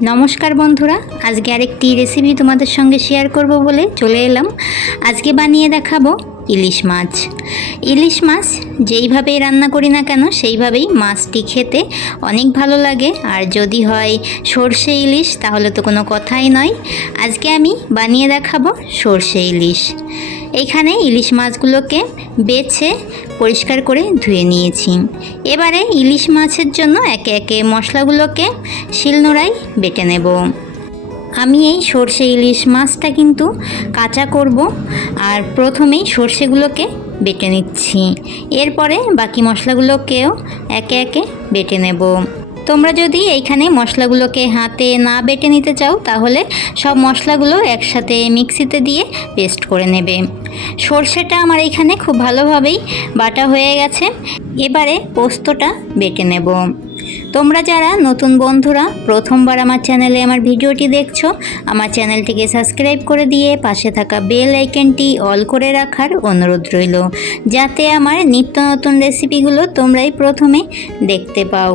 নমস্কার বন্ধুরা, আজকে আরেকটি রেসিপি তোমাদের সঙ্গে শেয়ার করব বলে চলে এলাম। আজকে বানিয়ে দেখাবো ইলিশ মাছ। ইলিশ মাছ যেইভাবেই রান্না করি না কেন সেইভাবেই মাছটি খেতে অনেক ভালো লাগে। আর যদি হয় সর্ষে ইলিশ তাহলে তো কোনো কথাই নয়। আজকে আমি বানিয়ে দেখাবো সর্ষে ইলিশ। এইখানে ইলিশ মাছগুলোকে বেছে পরিষ্কার করে ধুয়ে নিয়েছি। এবারে ইলিশ মাছের জন্য একে একে মশলাগুলোকে শিলনোড়ায় বেটে নেব। আমি এই সর্ষে ইলিশ মাছটা কিন্তু কাঁচা করব, আর প্রথমেই সর্ষেগুলোকে বেটে নিচ্ছি। এরপরে বাকি মশলাগুলোকেও একে একে বেটে নেব। তোমরা যদি এইখানে মশলাগুলোকে হাতে না বেটে নিতে চাও তাহলে সব মশলাগুলো একসাথে মিক্সিতে দিয়ে পেস্ট করে নেবে। সর্ষেটা আমার এইখানে খুব ভালোভাবেই বাটা হয়ে গেছে। এবারে পোস্তটা বেটে নেব। তোমরা যারা নতুন বন্ধুরা প্রথমবার আমার চ্যানেলে আমার ভিডিওটি দেখছো, আমার চ্যানেলটিকে সাবস্ক্রাইব করে দিয়ে পাশে থাকা বেল আইকনটি অল করে রাখার অনুরোধ রইল, যাতে আমার নিত্য নতুন রেসিপিগুলো তোমরাই প্রথমে দেখতে পাও।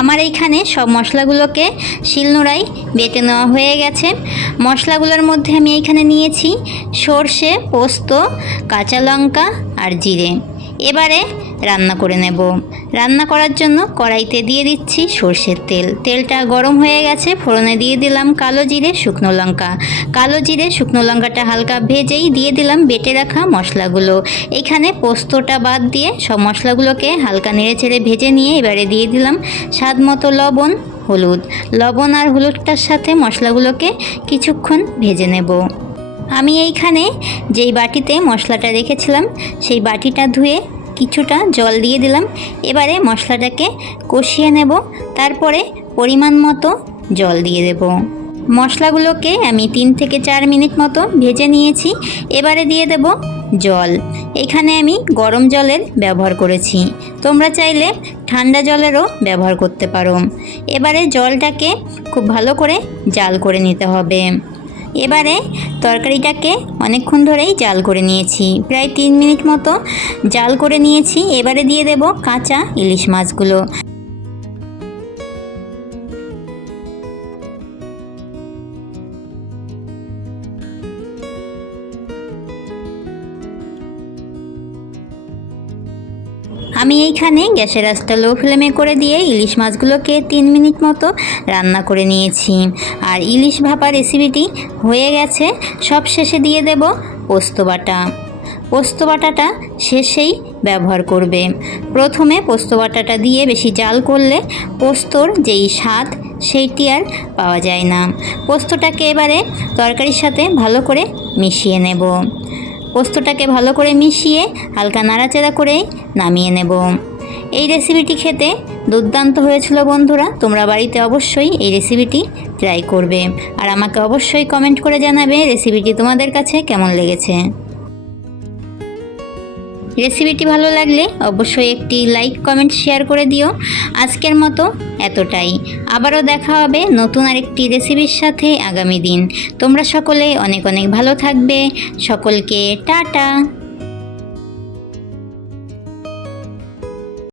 আমার এইখানে সব মশলাগুলোকে শিলনোড়ায় বেটে নেওয়া হয়ে গেছে। মশলাগুলোর মধ্যে আমি এইখানে নিয়েছি সর্ষে, পোস্ত, কাঁচা লঙ্কা আর জিরে। এবারে রান্না করে নেব। রান্না করার জন্য কড়াইতে দিয়ে দিচ্ছি সর্ষের তেল। তেলটা গরম হয়ে গেছে, ফোড়নে দিয়ে দিলাম কালো জিরে, শুকনো লঙ্কা। কালো জিরে শুকনো লঙ্কাটা হালকা ভেজেই দিয়ে দিলাম বেটে রাখা মশলাগুলো। এখানে পোস্তটা বাদ দিয়ে সব মশলাগুলোকে হালকা নেড়েচেড়ে ভেজে নিয়ে এবারে দিয়ে দিলাম স্বাদ মতো লবণ, হলুদ। লবণ আর হলুদটার সাথে মশলাগুলোকে কিছুক্ষণ ভেজে নেব। আমি এইখানে যেই বাটিতে মশলাটা রেখেছিলাম সেই বাটিটা ধুয়ে কিছুটা জল দিয়ে দিলাম। এবারে মশলাটাকে কষিয়ে নেব, তারপরে পরিমাণ মতো জল দিয়ে দেব। মশলাগুলোকে আমি 3 থেকে 4 মিনিট মতো ভেজে নিয়েছি। এবারে দিয়ে দেব জল। এখানে আমি গরম জলের ব্যবহার করেছি, তোমরা চাইলে ঠান্ডা জলেরও ব্যবহার করতে পারো। এবারে জলটাকে খুব ভালো করে জাল করে নিতে হবে। এবারে তরকারিটাকে অনেকক্ষণ ধরেই জাল করে নিয়েছি, প্রায় 3 মিনিট মতো জাল করে নিয়েছি। এবারে দিয়ে দেব কাঁচা ইলিশ মাছগুলো। আমি এইখানে গ্যাসের আঁচটা লো ফ্লেমে করে দিয়ে ইলিশ মাছগুলোকে 3 মিনিট মতো রান্না করে নিয়েছি। আর ইলিশ ভাপা রেসিপিটি হয়ে গেছে। সব শেষে দিয়ে দেব পোস্ত বাটা। পোস্ত বাটাটা শেষেই ব্যবহার করবে। প্রথমে পোস্ত বাটাটা দিয়ে বেশি জাল করলে পোস্তর যেই স্বাদ সেইটি আর পাওয়া যায় না। পোস্তটাকে এবারে তরকারির সাথে ভালো করে মিশিয়ে নেব। পোস্তটাকে ভালো করে মিশিয়ে হালকা নাড়াচাড়া করে নামিয়ে নেব। এই রেসিপিটি খেতে দুর্দান্ত হয়েছিল বন্ধুরা। তোমরা বাড়িতে অবশ্যই এই রেসিপিটি ট্রাই করবে আর আমাকে অবশ্যই কমেন্ট করে জানাবে রেসিপিটি তোমাদের কাছে কেমন লেগেছে। রেসিপিটি ভালো লাগলে অবশ্যই একটি লাইক কমেন্ট শেয়ার করে দিও। আজকের মতো এতটাই। আবারও দেখা হবে নতুন আরেকটি রেসিপির সাথে আগামী দিন। তোমরা সকলে অনেক অনেক ভালো থাকবে। সকলকে টাটা।